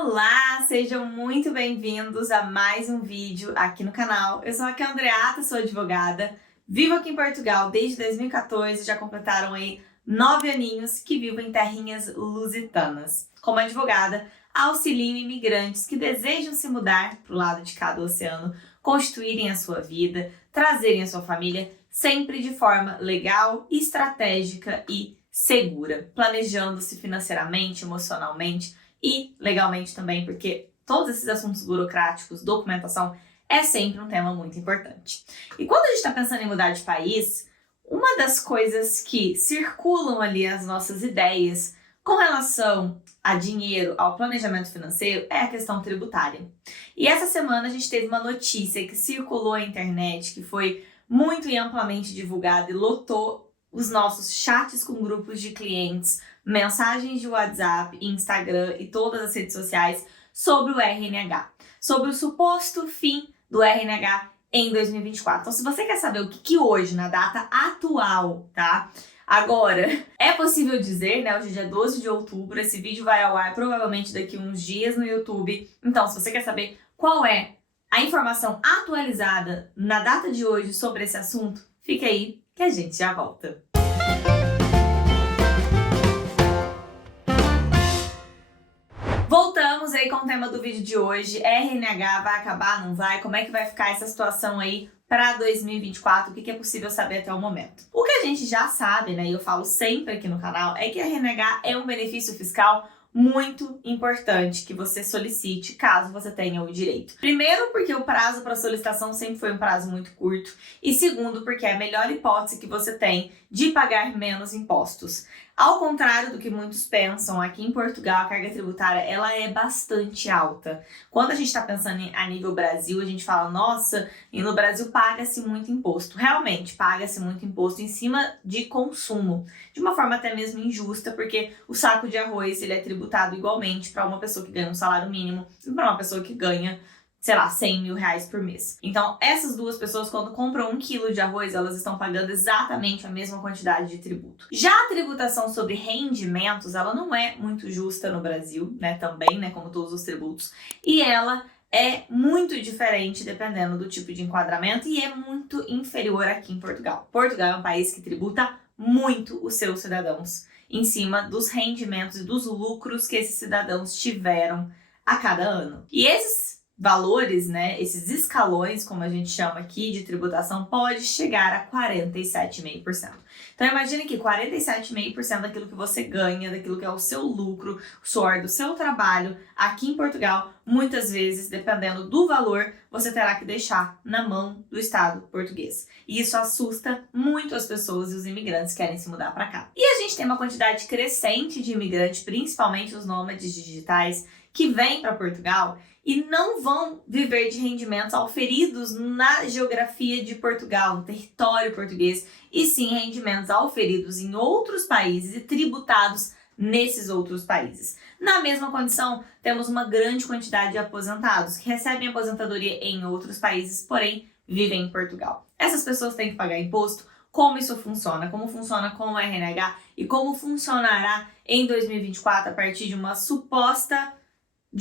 Olá, sejam muito bem-vindos a mais um vídeo aqui no canal. Eu sou a Andreata, sou advogada, vivo aqui em Portugal desde 2014, já completaram aí 9 aninhos que vivo em terrinhas lusitanas. Como advogada, auxilio imigrantes que desejam se mudar para o lado de cada oceano, constituírem a sua vida, trazerem a sua família, sempre de forma legal, estratégica e segura, planejando-se financeiramente, emocionalmente, e legalmente também, porque todos esses assuntos burocráticos, documentação, é sempre um tema muito importante. E quando a gente está pensando em mudar de país, uma das coisas que circulam ali as nossas ideias com relação a dinheiro, ao planejamento financeiro, é a questão tributária. E essa semana a gente teve uma notícia que circulou na internet, que foi muito e amplamente divulgada e lotou os nossos chats com grupos de clientes, mensagens de WhatsApp, Instagram e todas as redes sociais sobre o RNH, sobre o suposto fim do RNH em 2024. Então, se você quer saber o que hoje, na data atual, tá? Agora, é possível dizer, né? Hoje é dia 12 de outubro, esse vídeo vai ao ar provavelmente daqui uns dias no YouTube. Então, se você quer saber qual é a informação atualizada na data de hoje sobre esse assunto, fica aí que a gente já volta. Voltamos aí com o tema do vídeo de hoje. RNH vai acabar, não vai? Como é que vai ficar essa situação aí para 2024? O que é possível saber até o momento? O que a gente já sabe, né, e eu falo sempre aqui no canal, é que a RNH é um benefício fiscal muito importante que você solicite caso você tenha o direito. Primeiro, porque o prazo para solicitação sempre foi um prazo muito curto. E segundo, porque é a melhor hipótese que você tem de pagar menos impostos. Ao contrário do que muitos pensam, aqui em Portugal a carga tributária ela é bastante alta. Quando a gente está pensando a nível Brasil, a gente fala, nossa, e no Brasil paga-se muito imposto. Realmente, paga-se muito imposto em cima de consumo. De uma forma até mesmo injusta, porque o saco de arroz ele é tributado igualmente para uma pessoa que ganha um salário mínimo e para uma pessoa que ganha, sei lá, 100 mil reais por mês. Então, essas duas pessoas, quando compram 1 quilo de arroz, elas estão pagando exatamente a mesma quantidade de tributo. Já a tributação sobre rendimentos, ela não é muito justa no Brasil, né, também, né, como todos os tributos, e ela é muito diferente dependendo do tipo de enquadramento e é muito inferior aqui em Portugal. Portugal é um país que tributa muito os seus cidadãos em cima dos rendimentos e dos lucros que esses cidadãos tiveram a cada ano. E esses valores, né, esses escalões, como a gente chama aqui, de tributação, pode chegar a 47,5%. Então imagine que 47,5% daquilo que você ganha, daquilo que é o seu lucro, o suor do seu trabalho, aqui em Portugal, muitas vezes, dependendo do valor, você terá que deixar na mão do Estado português. E isso assusta muito as pessoas e os imigrantes que querem se mudar para cá. E a gente tem uma quantidade crescente de imigrantes, principalmente os nômades digitais, que vêm para Portugal e não vão viver de rendimentos auferidos na geografia de Portugal, no território português, e sim rendimentos auferidos em outros países e tributados nesses outros países. Na mesma condição, temos uma grande quantidade de aposentados que recebem aposentadoria em outros países, porém vivem em Portugal. Essas pessoas têm que pagar imposto. Como isso funciona? Como funciona com o RNH e como funcionará em 2024 a partir de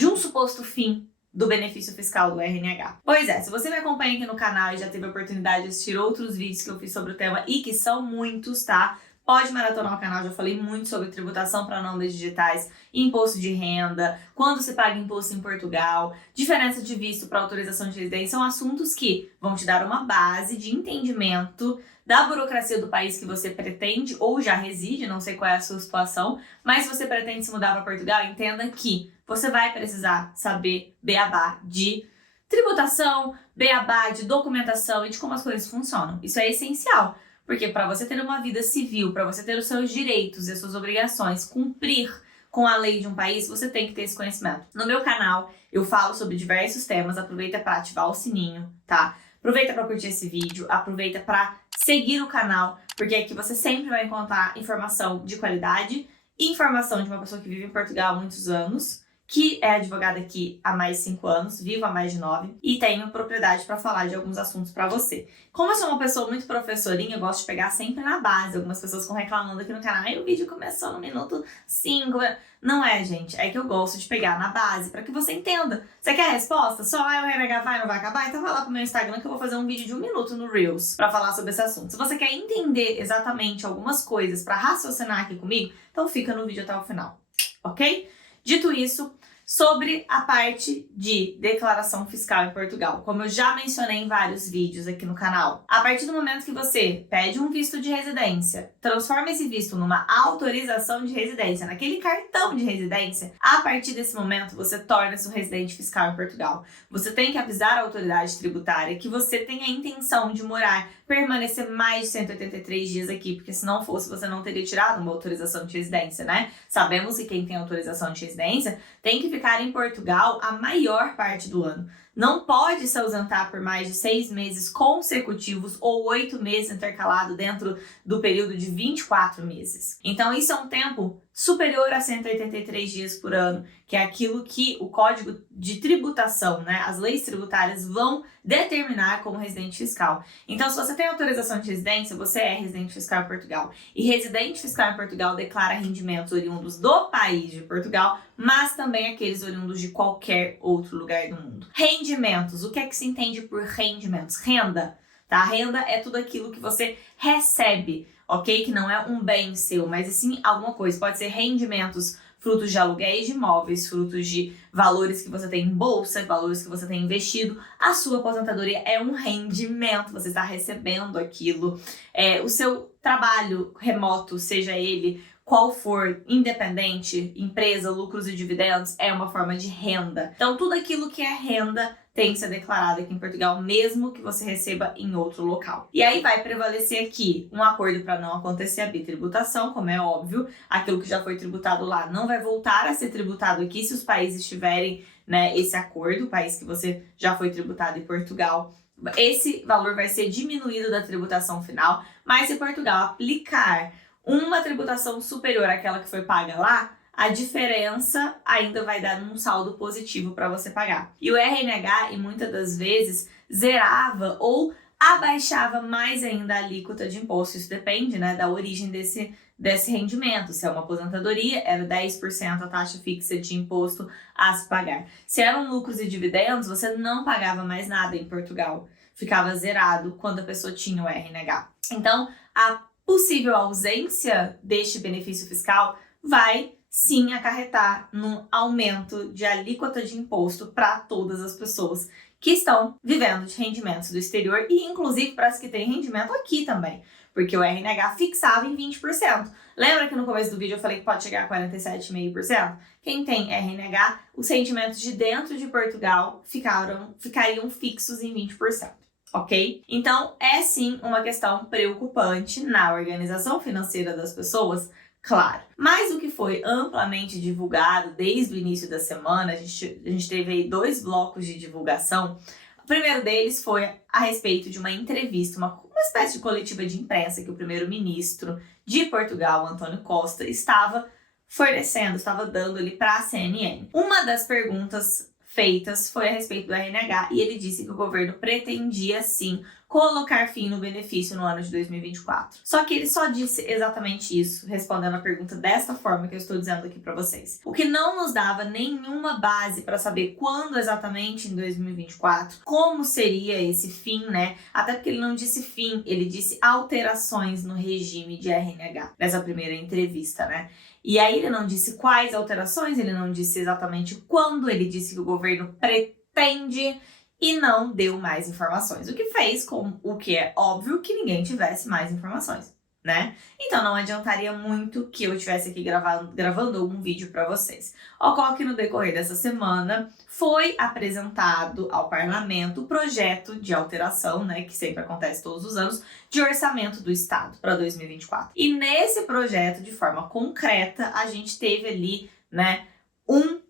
um suposto fim do benefício fiscal do RNH. Pois é, se você me acompanha aqui no canal e já teve a oportunidade de assistir outros vídeos que eu fiz sobre o tema e que são muitos, tá? Pode maratonar o canal, já falei muito sobre tributação para nômades digitais, imposto de renda, quando se paga imposto em Portugal, diferença de visto para autorização de residência, são assuntos que vão te dar uma base de entendimento da burocracia do país que você pretende ou já reside, não sei qual é a sua situação, mas se você pretende se mudar para Portugal, entenda que você vai precisar saber beabá de tributação, beabá de documentação e de como as coisas funcionam. Isso é essencial, porque para você ter uma vida civil, para você ter os seus direitos e as suas obrigações, cumprir com a lei de um país, você tem que ter esse conhecimento. No meu canal, eu falo sobre diversos temas, aproveita para ativar o sininho, tá? Aproveita para curtir esse vídeo, aproveita para seguir o canal, porque aqui você sempre vai encontrar informação de qualidade e informação de uma pessoa que vive em Portugal há muitos anos, que é advogada aqui há mais de 5 anos, vivo há mais de 9 e tenho propriedade para falar de alguns assuntos para você. Como eu sou uma pessoa muito professorinha, eu gosto de pegar sempre na base. Algumas pessoas ficam reclamando aqui no canal, o vídeo começou no minuto 5. Não é, gente, é que eu gosto de pegar na base para que você entenda. Você quer a resposta? Só o RH vai, não vai acabar? Então vai lá pro meu Instagram que eu vou fazer um vídeo de 1 minuto no Reels para falar sobre esse assunto. Se você quer entender exatamente algumas coisas para raciocinar aqui comigo, então fica no vídeo até o final, ok? Dito isso, sobre a parte de declaração fiscal em Portugal, como eu já mencionei em vários vídeos aqui no canal, a partir do momento que você pede um visto de residência, transforma esse visto numa autorização de residência, naquele cartão de residência, a partir desse momento você torna-se um residente fiscal em Portugal. Você tem que avisar a autoridade tributária que você tem a intenção de morar, permanecer mais de 183 dias aqui, porque se não fosse, você não teria tirado uma autorização de residência, né? Sabemos que quem tem autorização de residência tem que ficar em Portugal a maior parte do ano. Não pode se ausentar por mais de 6 meses consecutivos ou 8 meses intercalado dentro do período de 24 meses. Então, isso é um tempo superior a 183 dias por ano, que é aquilo que o Código de Tributação, né, as leis tributárias vão determinar como residente fiscal. Então, se você tem autorização de residência, você é residente fiscal em Portugal. E residente fiscal em Portugal declara rendimentos oriundos do país de Portugal, mas também aqueles oriundos de qualquer outro lugar do mundo. Rendimentos. O que é que se entende por rendimentos? Renda, tá? Renda é tudo aquilo que você recebe, ok? Que não é um bem seu, mas sim alguma coisa. Pode ser rendimentos frutos de aluguéis de imóveis, frutos de valores que você tem em bolsa, valores que você tem investido. A sua aposentadoria é um rendimento, você está recebendo aquilo. O seu trabalho remoto, seja ele qual for, independente, empresa, lucros e dividendos, é uma forma de renda. Então, tudo aquilo que é renda tem que ser declarado aqui em Portugal, mesmo que você receba em outro local. E aí vai prevalecer aqui um acordo para não acontecer a bitributação, como é óbvio, aquilo que já foi tributado lá não vai voltar a ser tributado aqui se os países tiverem, né, esse acordo, o país que você já foi tributado em Portugal. Esse valor vai ser diminuído da tributação final, mas se Portugal aplicar uma tributação superior àquela que foi paga lá, a diferença ainda vai dar um saldo positivo para você pagar. E o RNH, e muitas das vezes, zerava ou abaixava mais ainda a alíquota de imposto. Isso depende, né, da origem desse rendimento. Se é uma aposentadoria, era 10% a taxa fixa de imposto a se pagar. Se eram lucros e dividendos, você não pagava mais nada em Portugal. Ficava zerado quando a pessoa tinha o RNH. Então, a possível ausência deste benefício fiscal vai sim acarretar no aumento de alíquota de imposto para todas as pessoas que estão vivendo de rendimentos do exterior e inclusive para as que têm rendimento aqui também, porque o RNH fixava em 20%. Lembra que no começo do vídeo eu falei que pode chegar a 47,5%? Quem tem RNH, os rendimentos de dentro de Portugal ficariam fixos em 20%. Ok? Então, é sim uma questão preocupante na organização financeira das pessoas, claro. Mas o que foi amplamente divulgado desde o início da semana, a gente teve aí 2 blocos de divulgação. O primeiro deles foi a respeito de uma entrevista, uma espécie de coletiva de imprensa que o primeiro-ministro de Portugal, António Costa, estava dando ali para a CNN. Uma das perguntas feitas foi a respeito do RNH e ele disse que o governo pretendia sim colocar fim no benefício no ano de 2024. Só que ele só disse exatamente isso, respondendo a pergunta desta forma que eu estou dizendo aqui para vocês. O que não nos dava nenhuma base para saber quando exatamente em 2024, como seria esse fim, né? Até porque ele não disse fim, ele disse alterações no regime de RNH, nessa primeira entrevista, né? E aí ele não disse quais alterações, ele não disse exatamente quando, ele disse que o governo pretende e não deu mais informações. O que fez com o que é óbvio que ninguém tivesse mais informações, né? Então não adiantaria muito que eu estivesse aqui gravando algum vídeo para vocês. Ocorre que no decorrer dessa semana foi apresentado ao parlamento o projeto de alteração, né, que sempre acontece todos os anos, de orçamento do Estado para 2024. E nesse projeto, de forma concreta, a gente teve ali, né,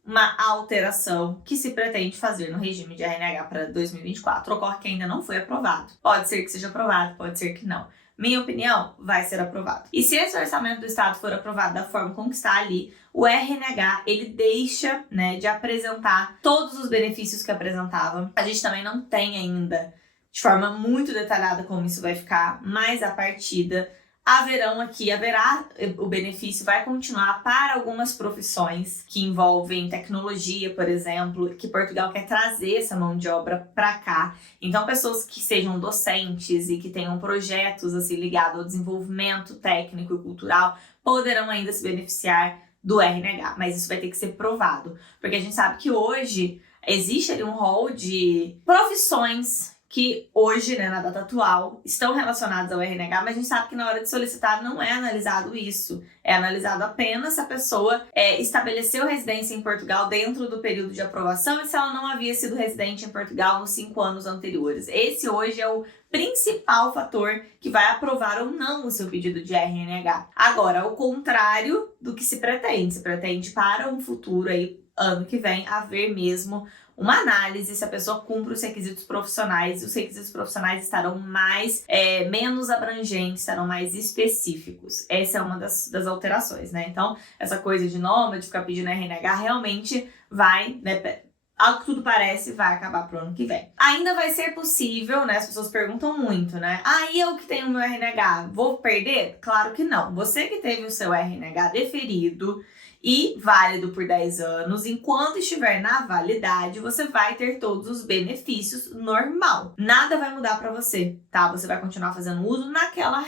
uma alteração que se pretende fazer no regime de RNH para 2024. Ocorre que ainda não foi aprovado. Pode ser que seja aprovado, pode ser que não. Minha opinião, vai ser aprovado. E se esse orçamento do Estado for aprovado da forma como está ali, o RNH, ele deixa, né, de apresentar todos os benefícios que apresentava. A gente também não tem ainda, de forma muito detalhada, como isso vai ficar, mas a partida haverá o benefício, vai continuar para algumas profissões que envolvem tecnologia, por exemplo, que Portugal quer trazer essa mão de obra para cá. Então, pessoas que sejam docentes e que tenham projetos assim ligados ao desenvolvimento técnico e cultural poderão ainda se beneficiar do RNH, mas isso vai ter que ser provado, porque a gente sabe que hoje existe ali um rol de profissões que hoje, né, na data atual, estão relacionados ao RNH, mas a gente sabe que na hora de solicitar não é analisado isso. É analisado apenas se a pessoa estabeleceu residência em Portugal dentro do período de aprovação e se ela não havia sido residente em Portugal nos 5 anos anteriores. Esse hoje é o principal fator que vai aprovar ou não o seu pedido de RNH. Agora, ao contrário do que se pretende para um futuro aí, ano que vem, haver mesmo uma análise se a pessoa cumpre os requisitos profissionais, e os requisitos profissionais estarão menos abrangentes, estarão mais específicos. Essa é uma das alterações, né? Então, essa coisa de nômade, ficar pedindo RNH, realmente vai, né, ao que tudo parece, vai acabar pro ano que vem. Ainda vai ser possível, né? As pessoas perguntam muito, né? E eu que tenho o meu RNH, vou perder? Claro que não. Você que teve o seu RNH deferido e válido por 10 anos, enquanto estiver na validade, você vai ter todos os benefícios normal. Nada vai mudar para você, tá? Você vai continuar fazendo uso naquela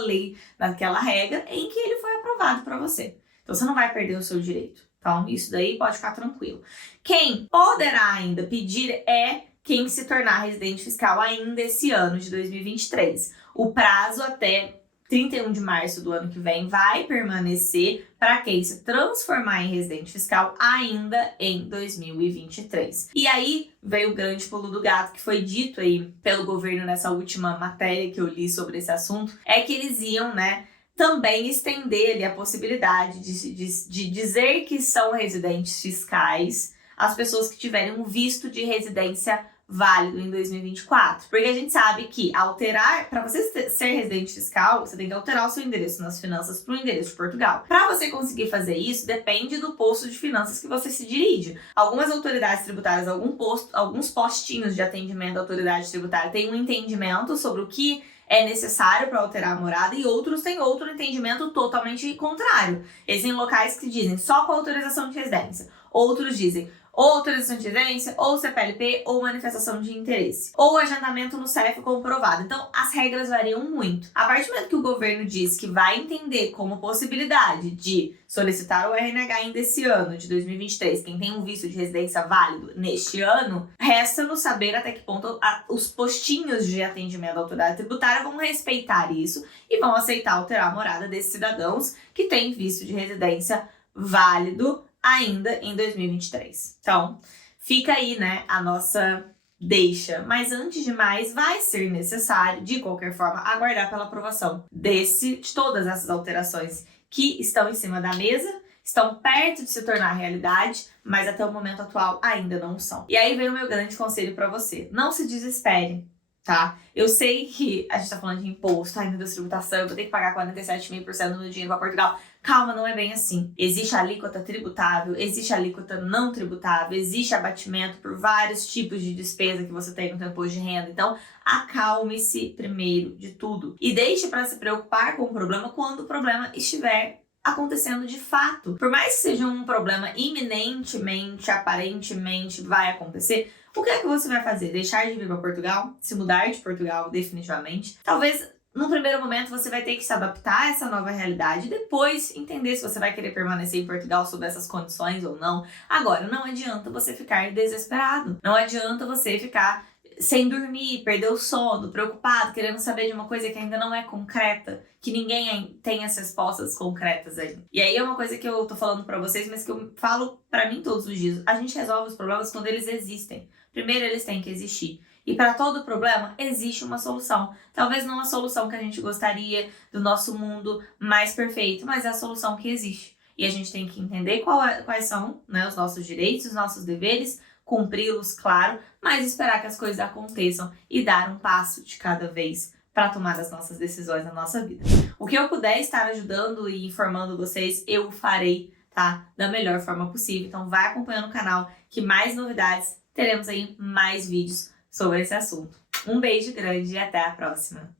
lei, naquela regra em que ele foi aprovado para você. Então, você não vai perder o seu direito. Então, isso daí pode ficar tranquilo. Quem poderá ainda pedir é quem se tornar residente fiscal ainda esse ano de 2023. O prazo até 31 de março do ano que vem vai permanecer para quem se transformar em residente fiscal ainda em 2023. E aí veio o grande pulo do gato que foi dito aí pelo governo nessa última matéria que eu li sobre esse assunto, é que eles iam, né, também estender ali a possibilidade de dizer que são residentes fiscais as pessoas que tiverem um visto de residência válido em 2024. Porque a gente sabe que para você ser residente fiscal, você tem que alterar o seu endereço nas finanças para o endereço de Portugal. Para você conseguir fazer isso, depende do posto de finanças que você se dirige. Algumas autoridades tributárias, alguns postinhos de atendimento da autoridade tributária têm um entendimento sobre o que é necessário para alterar a morada e outros têm outro entendimento totalmente contrário. Existem locais que dizem só com autorização de residência. Outros dizem ou autorização de residência, ou CPLP, ou manifestação de interesse, ou agendamento no CEF comprovado. Então, as regras variam muito. A partir do momento que o governo diz que vai entender como possibilidade de solicitar o RNH ainda esse ano, de 2023, quem tem um visto de residência válido neste ano, resta-nos saber até que ponto os postinhos de atendimento da autoridade tributária vão respeitar isso e vão aceitar alterar a morada desses cidadãos que têm visto de residência válido ainda em 2023. Então, fica aí, né, a nossa deixa. Mas antes de mais, vai ser necessário, de qualquer forma, aguardar pela aprovação de todas essas alterações que estão em cima da mesa, estão perto de se tornar realidade, mas até o momento atual ainda não são. E aí vem o meu grande conselho para você. Não se desespere, tá? Eu sei que a gente tá falando de imposto, ainda da tributação, eu vou ter que pagar 47,5% do meu dinheiro para Portugal. Calma, não é bem assim. Existe alíquota tributável, existe alíquota não tributável, existe abatimento por vários tipos de despesa que você tem no seu imposto de renda. Então, acalme-se primeiro de tudo. E deixe para se preocupar com o problema quando o problema estiver acontecendo de fato. Por mais que seja um problema iminentemente, aparentemente vai acontecer, o que é que você vai fazer? Deixar de vir para Portugal? Se mudar de Portugal definitivamente? Talvez no primeiro momento você vai ter que se adaptar a essa nova realidade e depois entender se você vai querer permanecer em Portugal sob essas condições ou não. Agora, não adianta você ficar desesperado. Não adianta você ficar sem dormir, perder o sono, preocupado, querendo saber de uma coisa que ainda não é concreta, que ninguém tem as respostas concretas aí. E aí é uma coisa que eu tô falando pra vocês, mas que eu falo pra mim todos os dias. A gente resolve os problemas quando eles existem. Primeiro eles têm que existir. E para todo problema existe uma solução. Talvez não a solução que a gente gostaria do nosso mundo mais perfeito, mas é a solução que existe. e a gente tem que entender quais são, né, os nossos direitos, os nossos deveres, cumpri-los, claro, mas esperar que as coisas aconteçam e dar um passo de cada vez para tomar as nossas decisões na nossa vida. O que eu puder estar ajudando e informando vocês, eu farei, tá? Da melhor forma possível. Então vai acompanhando o canal que mais novidades, teremos aí mais vídeos sobre esse assunto. Um beijo grande e até a próxima!